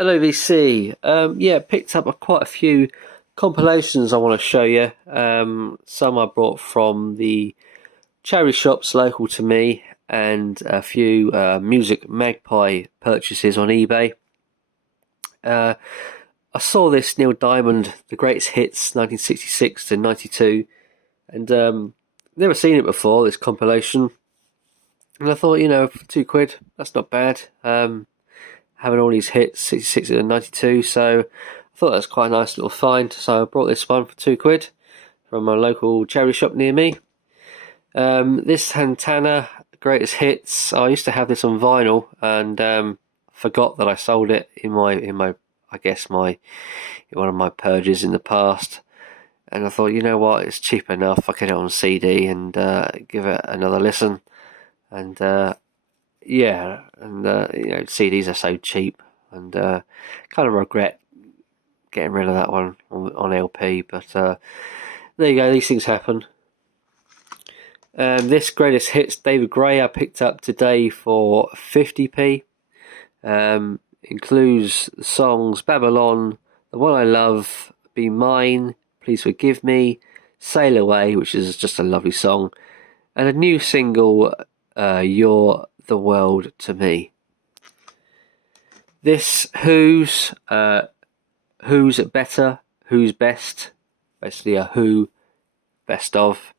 Hello VC. Yeah, picked up quite a few compilations I want to show you. Some I brought from the charity shops local to me, and a few Music Magpie purchases on eBay. I saw this Neil Diamond, The Greatest Hits 1966 to 92, and never seen it before, this compilation. And I thought, for £2, that's not bad. Having all these hits, 66 and 92, so I thought that was quite a nice little find. So I brought this one for £2 from a local charity shop near me. This Santana Greatest Hits, I used to have this on vinyl, and forgot that I sold it in one of my purges in the past. And I thought, you know what, it's cheap enough. I get it on CD and give it another listen. And CDs are so cheap, and kind of regret getting rid of that one on LP. But there you go, these things happen. This Greatest Hits David Gray I picked up today for 50p. Includes the songs Babylon, The One I Love, Be Mine, Please Forgive Me, Sail Away, which is just a lovely song, and a new single, You're the World to Me. This Who's Better, Who's Best, basically a Who best of.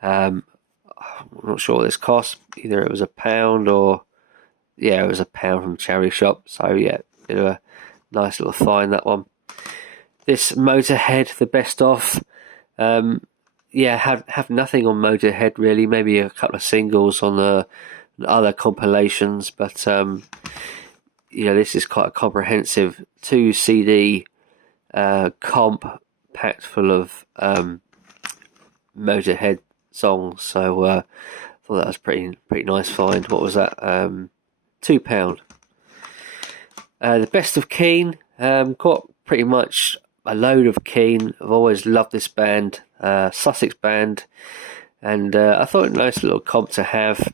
I'm not sure what this cost. Either it was £1 or it was £1 from charity shop. So did a nice little find, that one. This Motorhead, the best of. Have nothing on Motorhead really. Maybe a couple of singles on the other compilations, but this is quite a comprehensive 2 CD comp packed full of Motorhead songs. So I thought that was pretty nice find. What was that? £2. The best of Keane. Got pretty much a load of Keane. I've always loved this band, Sussex band, and I thought it a nice little comp to have.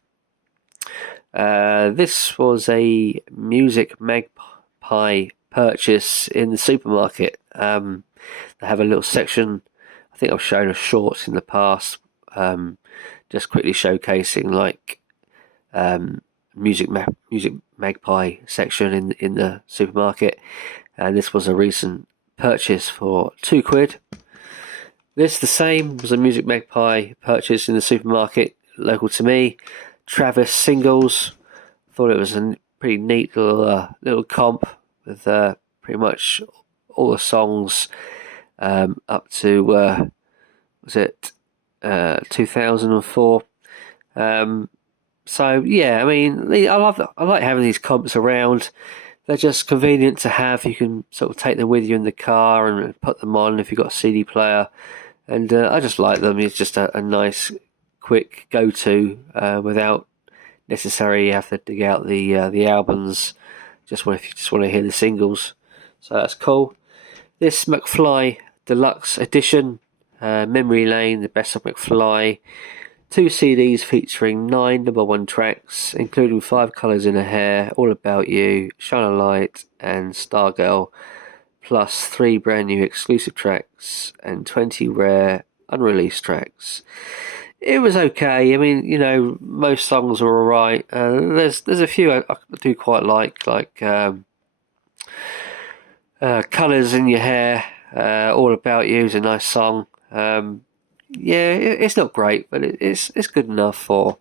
This was a Music Magpie purchase in the supermarket. They have a little section. I think I've shown a short in the past, just quickly showcasing Music Magpie section in the supermarket, and this was a recent purchase for £2. This, the same, was a Music Magpie purchase in the supermarket local to me. Travis singles. Thought it was a pretty neat little comp with pretty much all the songs up to 2004. I like having these comps around. They're just convenient to have. You can sort of take them with you in the car and put them on if you've got a CD player. And I just like them. It's just a nice, quick go-to without necessarily have to dig out the albums. If you just want to hear the singles. So that's cool. This McFly Deluxe Edition, Memory Lane, the best of McFly. 2 CDs featuring 9 #1 tracks, including 5 Colours in Her Hair, All About You, Shine a Light, and Stargirl, plus 3 brand new exclusive tracks and 20 rare unreleased tracks. It was okay. I mean, most songs are alright. There's a few I do quite like Colours in Your Hair, All About You is a nice song. It's not great, but it's good enough for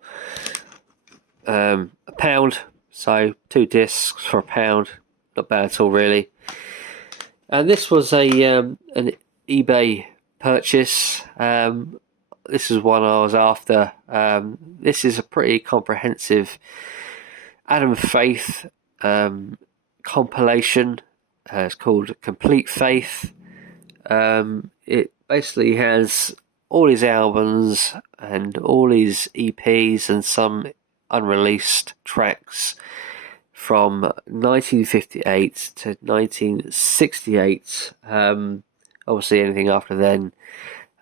£1. So 2 discs for £1, not bad at all, really. And this was an eBay purchase. This is one I was after. This is a pretty comprehensive Adam Faith compilation. It's called Complete Faith. It basically has all his albums and all his EPs and some unreleased tracks from 1958 to 1968. Obviously anything after then.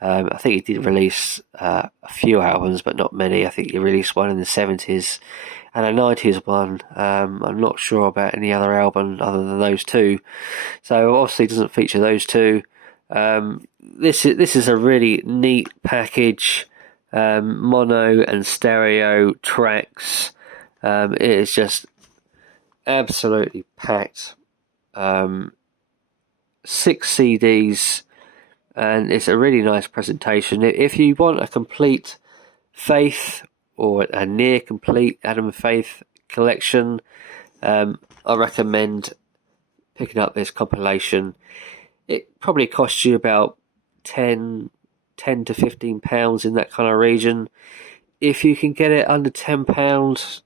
I think he did release a few albums, but not many. I think he released one in the 70s and a 90s one. I'm not sure about any other album other than those two, so obviously it doesn't feature those two. This is a really neat package, mono and stereo tracks. It is just absolutely packed. 6 CDs, and it's a really nice presentation. If you want a complete Faith or a near complete Adam Faith collection, I recommend picking up this compilation. It probably costs you about 10 to £15 in that kind of region. If you can get it under £10,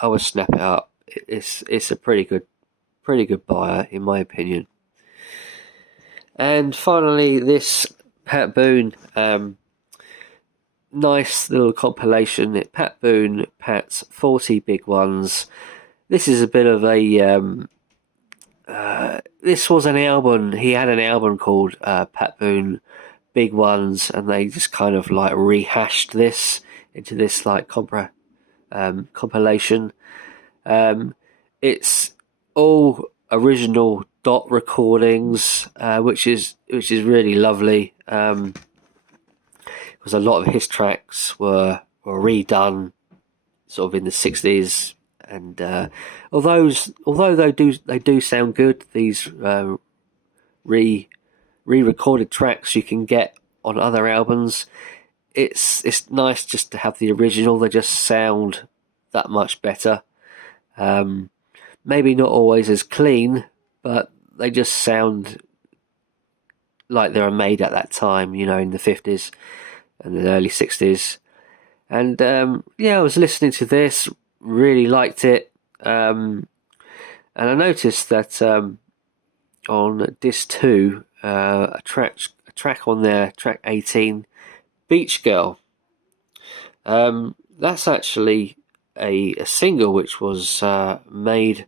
I would snap it up. It's a pretty good buyer in my opinion. And finally, this Pat Boone, nice little compilation. Pat Boone, Pat's 40 Big Ones. This is a bit of a this was an album. He had an album called Pat Boone Big Ones, and they just kind of like rehashed this into this like compilation. It's all original dot recordings, which is really lovely. Because a lot of his tracks were redone, sort of in the 60s. And although they do sound good, these re-recorded tracks you can get on other albums, it's nice just to have the original. They just sound that much better. Maybe not always as clean, but they just sound like they were made at that time, in the 50s and the early 60s. And I was listening to this, really liked it, and I noticed that on disc 2, a track on there, track 18, Beach Girl. That's actually a single which was made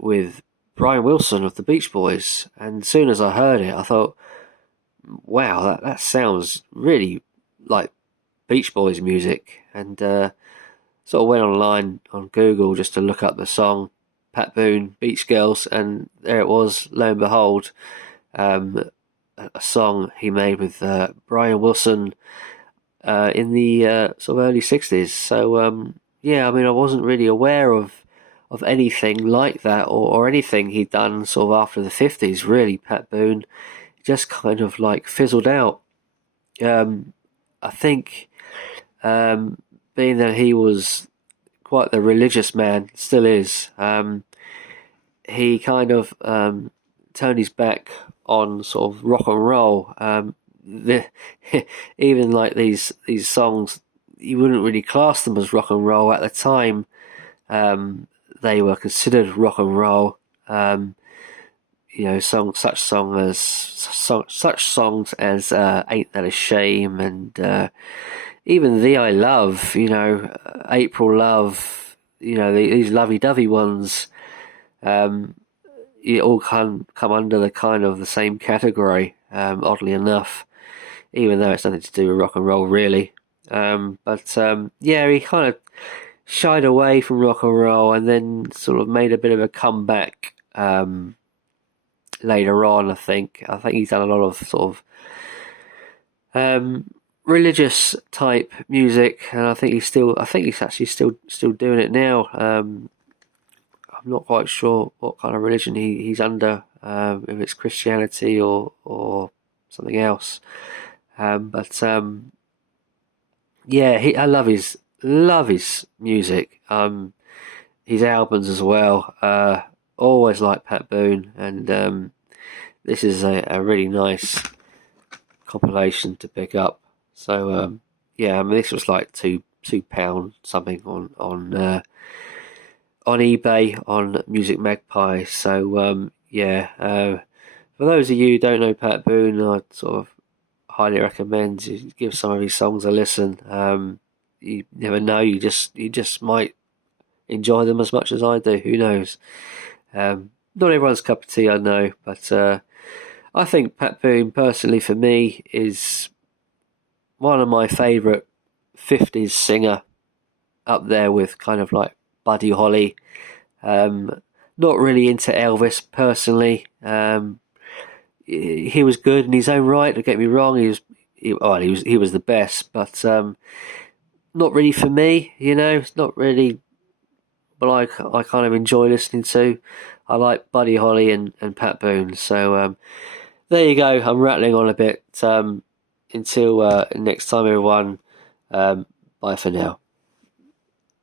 with Brian Wilson of the Beach Boys, and as soon as I heard it, I thought, wow, that sounds really like Beach Boys music. And sort of went online on Google just to look up the song Pat Boone Beach Girls, and there it was, lo and behold, a song he made with Brian Wilson in the sort of early 60s. So I wasn't really aware of anything like that, or anything he'd done sort of after the 50s, really. Pat Boone just kind of like fizzled out. I think being that he was quite the religious man, still is, he kind of turned his back on sort of rock and roll. Even like these songs, you wouldn't really class them as rock and roll at the time. They were considered rock and roll. Such songs as "Ain't That a Shame" and even "The I Love," "April Love," these lovey-dovey ones. It all come under the kind of the same category, oddly enough, even though it's nothing to do with rock and roll, really. He kind of shied away from rock and roll, and then sort of made a bit of a comeback later on. I think he's done a lot of sort of religious type music, and I think he's actually still doing it now. I'm not quite sure what kind of religion he's under, if it's Christianity or something else. I love his music, his albums as well. Always like Pat Boone, and this is a really nice compilation to pick up. So this was like £2 something on eBay on Music Magpie. So for those of you who don't know Pat Boone, I'd sort of highly recommend you give some of his songs a listen. You never know, you just might enjoy them as much as I do. Who knows? Not everyone's cup of tea, I know, but I think Pat Boone, personally for me, is one of my favourite 50s singer. up there with kind of like Buddy Holly. Not really into Elvis personally. He was good in his own right. Don't get me wrong. He was the best, but not really for me. It's not really. But I kind of enjoy listening to. I like Buddy Holly and Pat Boone. So there you go. I'm rattling on a bit. Until next time, everyone. Bye for now.